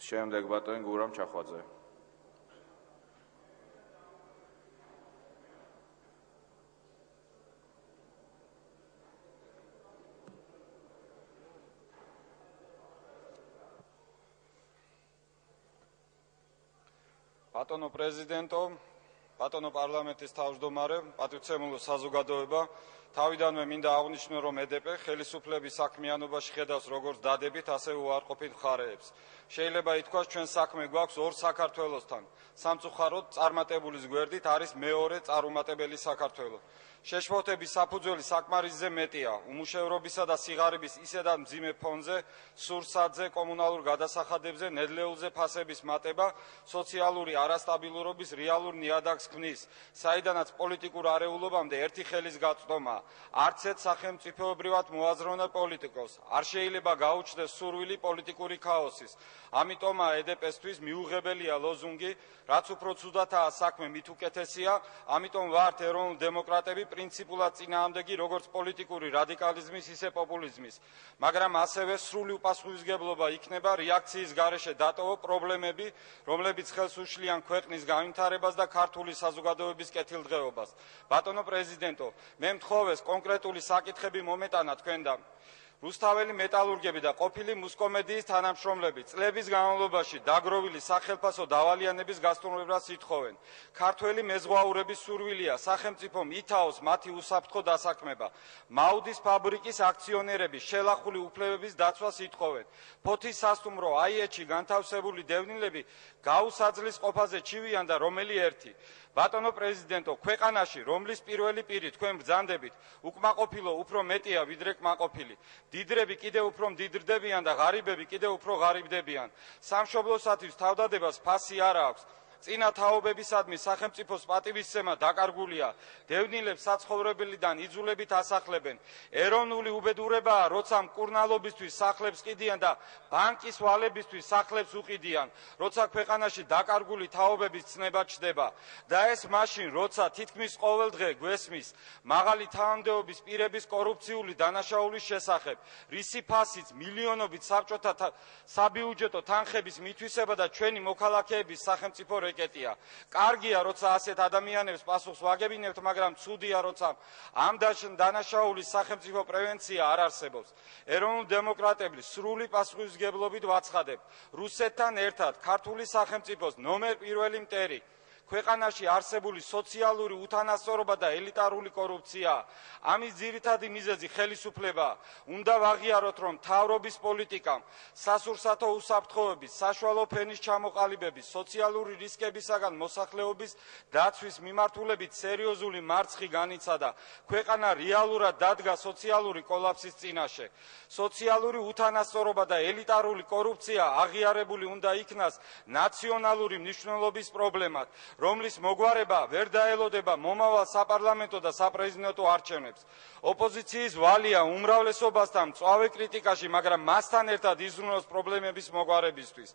შემდეგ ბატონი გურამ ჩახვაძე. ბატონო პრეზიდენტო, ბატონო პარლამენტის თავმჯდომარე, პატივცემულო საზოგადოება, თავიდანვე მინდა აღვნიშნო, რომ ედპ ხელისუფლების საქმიანობაში ხედავს როგორც დადებით, ასევე უარყოფით მხარეებს. შეიძლება ითქვას, ჩვენ საქმე გვაქვს ორ საქართველოსთან. სამწუხაროდ წარმატებულის გვერდით არის მეორე წარუმატებელი საქართველო. შეშფოთების საფუძველი საკმარისზე მეტია. უმუშევრობისა და სიღარიბის ისედაც მძიმე ფონზე, სურსათზე, კომუნალურ გადასახადებზე, ნედლეულზე ფასების მატება სოციალური არასტაბილურობის რეალურ ნიადაგს ქმნის, საიდანაც პოლიტიკურ არეულობამდე ერთი ხელის გაწვდომა. არც ერთ სახელმწიფოებრივად მოაზროვნე პოლიტიკოს არ შეიძლება გაუჩნდეს სურვილი პოლიტიკური ქაოსის. ამიტომაა ედპ-ისთვის მიუღებელია ლოზუნგი, რაც უფრო ცუდათაა საქმე მით უკეთესია, ამიტომ ვართ ეროვნულ დემოკრატები პრინციპულად წინააღმდეგი როგორც პოლიტიკური რადიკალიზმის, ისე პოპულიზმის, მაგრამ ასევე სრული უპასუხისმგებლობა იქნება რეაქციის გარეშე დატოვო პრობლემები, რომლებიც ხელს უშლიან ქვეყნის განვითარებას და ქართული საზოგადოების კეთილდღეობას. ბატონო პრეზიდენტო, მე მთხოვეს კონკრეტული საკითხები მომეტანა თქვენთან. რუსთაველი მეტალურგები და ყოფილი მუსკომედიის თანამშრომლები წლების განმავლობაში დაგროვილი სახელმწიფო დავალიანების გასტუმრებას ითხოვენ. ქართველი მეზღვაურების სურვილია სახელმწიფომ ითაოს მათი უსაფრთხო დასაქმება. მაუდის ფაბრიკის აქციონერები შელახული უფლებების დაცვას ითხოვენ. ფოთის სასტუმრო აიეჩი განთავსებული დევნილები გაუსაძლის ყოფაზე ჩივიან და რომელი ერთი. ბატონო პრეზიდენტო, ქვეყანაში, რომლის პირველი პირი თქვენ ბრძანდებით, უკმაყოფილო უფრო მეტია ვიდრე კმაყოფილი. დიდრები კიდევ უფრო მდიდრდებიან და ღარიბები კიდევ უფრო ღარიბდებიან. სამშობლოსათვის თავდადებას ფასი არ აქვს. წინა თაობებისადმი სახელმწიფოს პატივისცემა დაკარგულია. დევნილებს საცხოვრებელიდან იძულებით ასახლებენ. ეროვნული უბედურებაა, როცა მკურნალობისთვის სახლებს ყიდიან და ბანკის ვალებისთვის სახლებს უყიდიან, როცა ქვეყანაში დაკარგული თაობების ცნება ჩნდება. და ეს მაშინ, როცა თითქმის ყოველ დღე გვესმის მაღალი თანამდებობის პირების კორუფციული დანაშაულის შესახებ, რისი ფასიც მილიონობით საბჭოთა საბიუჯეტო თანხების მითვისება და ჩვენი მოქალაქეების სახელმწიფო რეკეტია. კარგია, როცა ასეთ ადამიანებს პასუხს ვაგებინებთ, მაგრამ ცუდია, როცა ამ დანაშაულის სახელმწიფო პრევენცია არ არსებობს. ეროვნულ დემოკრატები სრული პასუხისმგებლობით ვაცხადებთ. რუსეთთან ერთად ქართული სახელმწიფოს ნომერ პირველი მტერი ქვეყანაში არსებული სოციალური უთანასწორობა და ელიტარული კორუფცია. ამის ძირითადი მიზეზი ხელისუფლებაა. უნდა ვაღიაროთ, რომ მთავრობის პოლიტიკამ სასურსათო უსაფრთხოების, საშუალო ფენის ჩამოყალიბების, სოციალური რისკებისაგან მოსახლეობის დაცვის მიმართულებით სერიოზული მარცხი განიცადა. ქვეყანა რეალურად დადგა სოციალური კოლაფსის წინაშე. სოციალური უთანასწორობა და ელიტარული კორუფცია აღიარებული უნდა იქნას ნაციონალური მნიშვნელობის პრობლემად, რომლის მოგვარება ვერ დაელოდება მომავალ საპარლამენტო და საპრეზიდენტო არჩევნებს. ოპოზიციის ვალია უმრავლესობასთან მწვავე კრიტიკაში, მაგრამ მასთან ერთად იზრუნოს პრობლემების მოგვარებისთვის.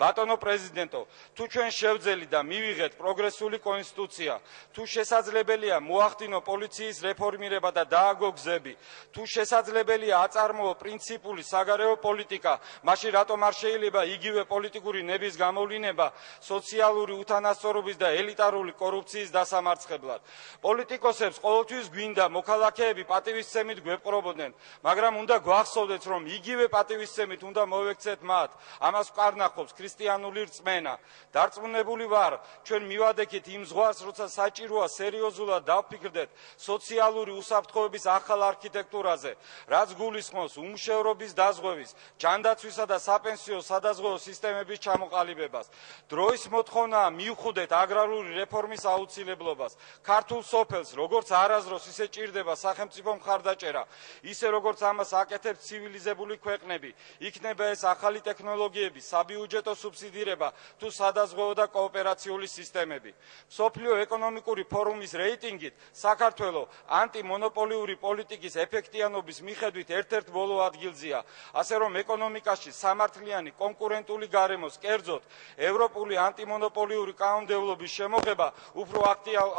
ბატონო პრეზიდენტო, თუ ჩვენ შევძელი და მივიღეთ პროგრესული კონსტიტუცია, თუ შესაძლებელია მოახდინო პოლიციის რეფორმირება და დააგო გზები, თუ შესაძლებელია აწარმოო პრინციპული საგარეო პოლიტიკა, მაშინ რატომ არ შეიძლება იგივე პოლიტიკური ნების გამოვლინება სოციალური უთანასწორობის და ელიტარული კორუფციის დასამარცხებლად. პოლიტიკოსებს ყოველთვის გვინდა მოქალაქეები პატივისცემით გვეპყრობოდნენ, მაგრამ უნდა გვახსოვდეთ, რომ იგივე პატივისცემით უნდა მოვექცეთ მათ. ამას ვკარნახობს ქრისტიანული რწმენა. დარწმუნებული ვარ, ჩვენ მივადექით იმ ზღვას, როცა საჭიროა სერიოზულად დავფიქრდეთ სოციალური უსაფრთხოების ახალ არქიტექტურაზე, რაც გულისხმობს უმუშევრობის დაზღვევის, ჯანდაცვისა და საპენსიო სადაზღვეო სისტემების ჩამოყალიბებას. დროის მოთხოვნაა მივხვდეთ აგრარული რეფორმის აუცილებლობას. ქართულ სოფელს როგორც არაზროს ისე ჭირდება სახელმწიფო მხარდაჭერა, ისე როგორც ამას აკეთებს ცივილიზებული ქვეყნები. იქნება ეს ახალი ტექნოლოგიები, საბიუჯეტო სუბსიდირება თუ სადაზღვეო და კოოპერაციული სისტემები. მსოფლიო ეკონომიკური ფორუმის რეიტინგით საქართველო ანტიმონოპოლიური პოლიტიკის ეფექტიანობის მიხედვით ერთ-ერთ ბოლო ადგილზეა. ასე რომ ეკონომიკაში სამართლიანი კონკურენტული გარემოს, კერძოდ ევროპული ანტიმონოპოლიური კანონმდებლობის შემოღება უფრო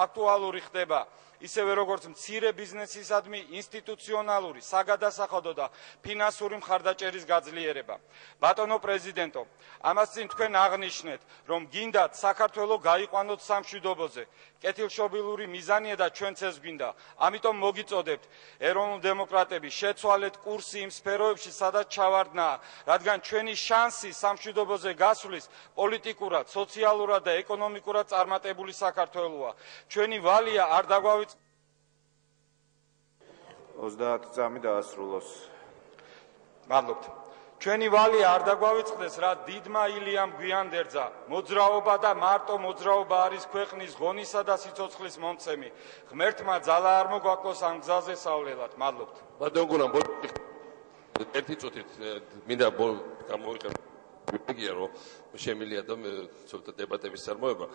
აქტუალური ხდება. ისევე როგორც მცირე ბიზნესისადმი ინსტიტუციონალური, საგადასახადო და ფინანსური მხარდაჭერის გაძლიერება. ბატონო პრეზიდენტო, ამას წინ თქვენ აღნიშნეთ, რომ გინდათ საქართველო გაიყვანოთ სამშვიდობოზე. კეთილშობილური მიზანია და ჩვენც ეს გვინდა. ამიტომ მოგიწოდებთ ეროვნულ დემოკრატები შეცვალეთ კურსი იმ სფეროებში, სადაც ჩავარდნაა, რადგან ჩვენი შანსი სამშვიდობოზე გასვლის პოლიტიკურად, სოციალურად და ეკონომიკურად წარმატებული საქართველოა. ჩვენი ვალია არ დაგვავიწყდეს 30 წამი დაასრულოს. მადლობთ. ჩვენი ვალია არ დაგვავიწყდეს, რა დიდმა ილიამ გვიანდერძა. მოძრაობა და მარტო მოძრაობა არის ქვეყნის ღონისა და სიცოცხლის მომცემი. ღმერთმა ძალა არ მოგვაკლოს ამ გზაზე სავლელად. მადლობთ. ბატონ გურამ, ერთი წუთით მინდა გამოვიყენო, რომ შემიძლია და ცოტა დებატების წარმოება.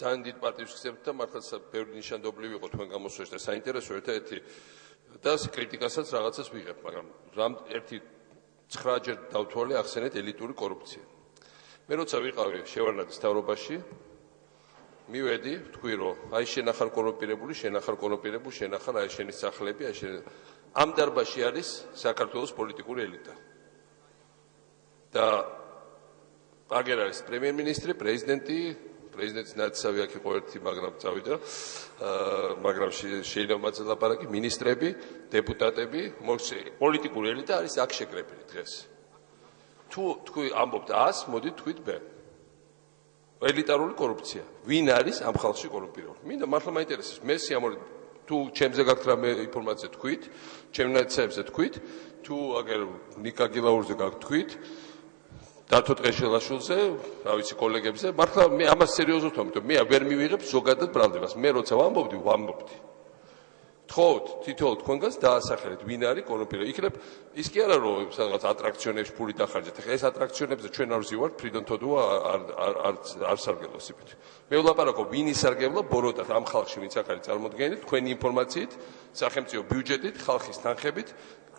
ძალიან დიდ პარტიებს ხსენებთ და მართლაც ბევრი ნიშანდობლივი იყო თქვენ გამოსვლაში და საინტერესო ერთადერთი და კრიტიკასაც რაღაცას ვიღებ, მაგრამ რამ ერთი 9-ჯერ დავთვალე ახსენეთ ელიტური კორუფცია. მე როცა ვიყავი შევარდნაძის მთავრობაში, მივედი, თქვი რომ აი შენ ახალ კორუმპირებული, შენ ახალ კორუმპირებული, შენ ახალ აი შენი სახლები, აი შენ ამ დარბაზში არის საქართველოს პოლიტიკური ელიტა. და აგერ არის პრემიერ-მინისტრი, პრეზიდენტის ნაცავი აქ იყო ერთი, მაგრამ წავიდა, მაგრამ შეიძლება მათზე ლაპარაკი, მინისტრები, დეპუტატები, პოლიტიკური ელიტა არის აქ შეკრებილი დღეს. თუ თქვი ამბობთ A-ს, მოდით თქვით B. ელიტარული კორუფცია. ვინ არის ამ ხალხში კორუმპირებული? მინდა მართლა მაინტერესებს. მე სიამოვნებით თუ ჩემზე გაქვთ რამე ინფორმაცია თქვით, ჩემ ნაცემზე თქვით, თუ აგერ ნიკა გილაურზე გაქვთ თქვით, დათო ტყეშელაშვილზე, რა ვიცი კოლეგებზე, მართლა მე ამას სერიოზულად ვამბობ, მე ვერ მივიღებ ზოგადად ბრალდებას. მე როცა ვამბობდი. თხოვთ თითოეულ თქვენგანს დაასახელეთ, ვინ არის კორუმპირებული. იქნებ ის კი არა რომ სადღაც ატრაქციონებში ფული დახარჯეთ. ეს ატრაქციონებზე ჩვენ არ ვზივართ, ფრიდონ თოდუა არ სარგებლობს იფით. მე ვლაპარაკობ, ვინ ისარგებლა ბოროტად ამ ხალხში, ვინც აქ არის წარმოდგენილი, თქვენი ინფორმაციით, სახელმწიფო ბიუჯეტით, ხალხის თანხებით,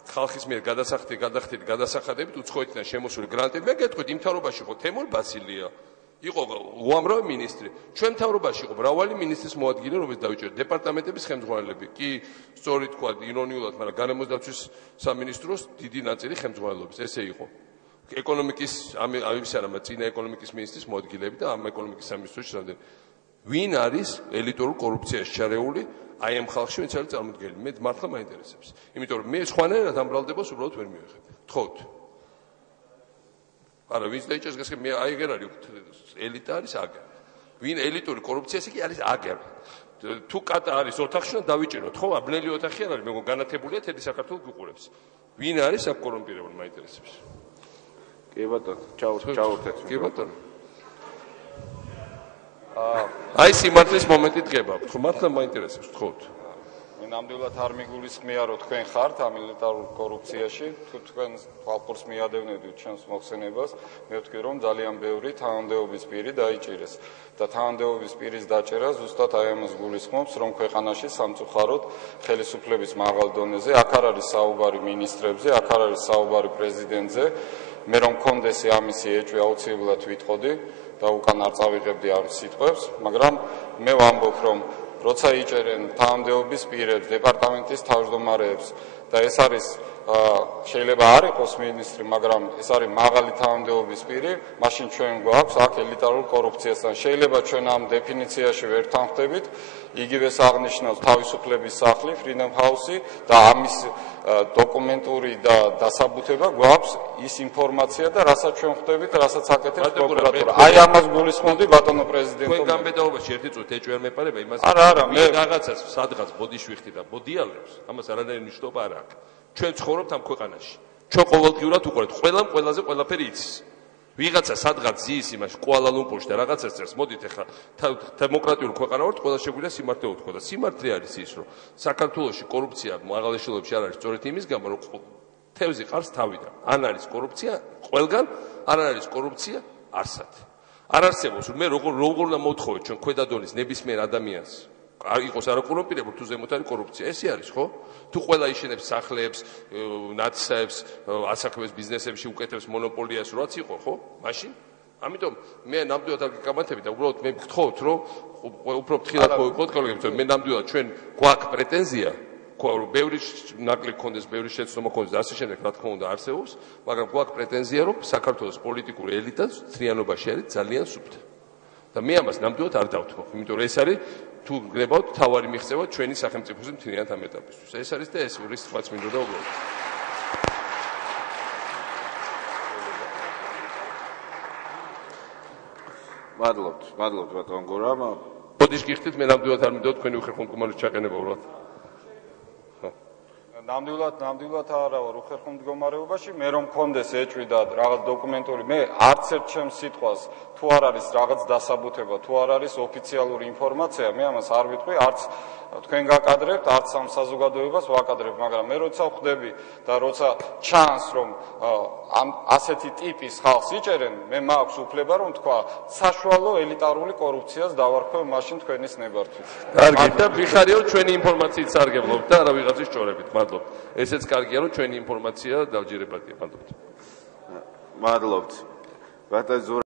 ხალხის მიერ გადახდით გადასახადებით, უცხოეთიდან შემოსული გრანტები. მე გეტყვით, იმ მთავრობაში იყო თემურ ბასილია. იყო უამრავი მინისტრი. ჩვენ მთავრობაში იყო მრავალი მინისტრის მოადგილე, რომელიც დავიჭერეთ დეპარტამენტების ხელმძღვანელები. კი, სწორედ თქვა ირონიულად, მაგრამ გარემოს დაცვის სამინისტროს დიდი ნაწილი ხელმძღვანელობის. ესე იყო. ეკონომიკის ამის არა, წინა ეკონომიკის მინისტრის მოადგილეები და ამ ეკონომიკის სამინისტროში რამდენი. ვინ არის ელიტურულ კორუფციაში ჩარეული? აი ამ ხალხში ვინც არის წარმოდგენილი. მე მართლა მაინტერესებს. იმიტომ რომ მე სხვანაირად ამ ბრალდებას უბრალოდ ვერ მივიღებ. თხოვთ. არა, ვინც დაიჭერს გასაგებ, მე აი ეგერ არის ელიტა არის აგერ. ვინ ელიტური კორუფციას იგი არის აგერ. თუ კატა არის ოთახში, დავიჭეროთ, ხო? აბნელი ოთახი არ არის, მე განათებულია თეთრი საქართველოს გიყურებს. ვინ არის აქ კორუმპირებული, მაინტერესებს. კი ბატონო, ჩაურთეთ. კი ბატონო. აი სიმართლის მომენტი დგება, ხო? მართლა მაინტერესებს, თხოვთ. მე ნამდვილად არ მიგულისხმია, რომ თქვენ ხართ ამ ელიტარულ კორუფციაში, თუ თქვენ ხალხურს მიადევნებდით ჩვენს მოხსენებას, მე ვთქვი, რომ ძალიან ბევრი თანამდებობის პირი დაიჭირეს და თანამდებობის პირის დაჭერა ზუსტად აი ამას გულისხმობს, რომ ქვეყანაში სამწუხაროდ ხელისუფლების მაღალ დონეზე აქ არ არის საუბარი მინისტრებზე, აქ არ არის საუბარი პრეზიდენტზე, მე რომ მქონდესი ამისი ეჭვი აუცილებლად ვიტყოდი და უკან არ წავიღებდი ამ სიტყვებს, მაგრამ მე ვამბობ, რომ როცა იჭერენ თანამდებობის პირებს, დეპარტამენტის თავმჯდომარეებს და ეს არის შეიძლება არ იყოს მინისტრი, მაგრამ ეს არის მაღალი თანამდებობის პირი, მაშინ ჩვენ გვაქვს აქ ელიტარულ კორუფციასთან. შეიძლება ჩვენ ამ დეფინიციაში ვერ თანხმდებით, იგივეს აღნიშნავს თავისუფლების სახლი, Freedom House-ი და ამის დოკუმენტური და დასაბუთება გვაქვს ის ინფორმაცია და რასაც ჩვენ ხვდებით, რასაც აკეთებს პროკურატურა. აი ამას გულისხმობდი ბატონო პრეზიდენტო. თქვენ გამბედაობაში ერთი წუთი ეჭვი არ მეპარება იმას. არა, მე რაღაცას სადღაც ბოდიშვიხტი და ბოდიალებს, ამას არანაირი მნიშვნელობა არ აქვს. ჩვენ ცხოვრობთ ამ ქვეყანაში. ჩვენ ყოველდღიურად უყურებთ, ყველამ ყველაზე ყველაფერი იცის. ვიღაცა სადღაც ზის იმაში კუალა-ლუმპურში და რაღაცას წერს, მოდით ახლა დემოკრატიული ქვეყანა ვართ, ყველა შეგვიძლია სიმართლე უთქვა და სიმართლე არის ის, რომ საქართველოში კორუფცია მაღალ ეშელონებში არ არის სწორედ იმის გამო, რომ თევზი ყარს თავიდან. ან არის კორუფცია ყველგან, არ არის კორუფცია არსად. არ არსებობს, მე როგორ უნდა მოვთხოვეთ ჩვენ ქვედა დონის ნებისმიერ ადამიანს არ იყოს არა კორუმპირებული, თუ ზემოთ არის კორუფცია. ესე არის, ხო? თუ ყველა იშენებს სახლებს, ნაცსაებს, ასაქმებს ბიზნესებში უკეთებს მონოპოლიას, რაც იყო, ხო? მაშინ ამიტომ მე ნამდვილად არ გიკამათები და უბრალოდ მე გთხოვთ რომ უფრო ფრთხილად მოვიყოთ კოლეგებს მე ნამდვილად ჩვენ გვაქვს პრეტენზია ბევრი ნაკლი გქონდეს, ბევრი შეცდომა გქონდეს და ასე შემდეგ, რა თქმა უნდა, არსებობს, მაგრამ გვაქვს პრეტენზია, რომ საქართველოს პოლიტიკური ელიტა ცრიანობაში არის ძალიან სუფთა. და მე ამას ნამდვილად არ დავთმობ, იმიტომ რომ ეს არის თუ გნებავთ თავარი მიღწევა ჩვენი სახელმწიფოს მთლიანად ამ ეტაპისთვის. ეს არის და ეს რის თქმაც მინდოდა უბრალოდ. მადლობთ ბატონ გურამ. ბოდიშ გიხდით მე ნამდვილად არ მინდოდა თქვენი უხერხემლო ჩაყენება უბრალოდ. ნამდვილად არა ვარ უხერხემლო მდგომარეობაში, მე რომ მქონდეს ეჭვი და რაღაც დოკუმენტური, მე არც ერთ ჩემს სიტყვას თუ არ არის რაღაც დასაბუთება, თუ არ არის ოფიციალური ინფორმაცია, მე ამას არ ვიტყვი, არც თქვენ გაკადრებთ, არც ამ საზოგადოებას ვაკადრებ, მაგრამ მე როცა ხვდები და როცა ჩანს რომ ამ ასეთი ტიპის ხალხს იჭერენ, მე მაქვს უფლება რომ თქვა, საშუალო ელიტარული კორუფციას დავარქვევ მაშინ თქვენის ნებართვით. კარგი, და ვიხარია რომ ჩვენი ინფორმაციით სარგებლობთ და არა ვიღაცის ჭორებით. მადლობთ. ესეც კარგია რომ ჩვენი ინფორმაცია დავჯერებადია. მადლობთ. მადლობთ.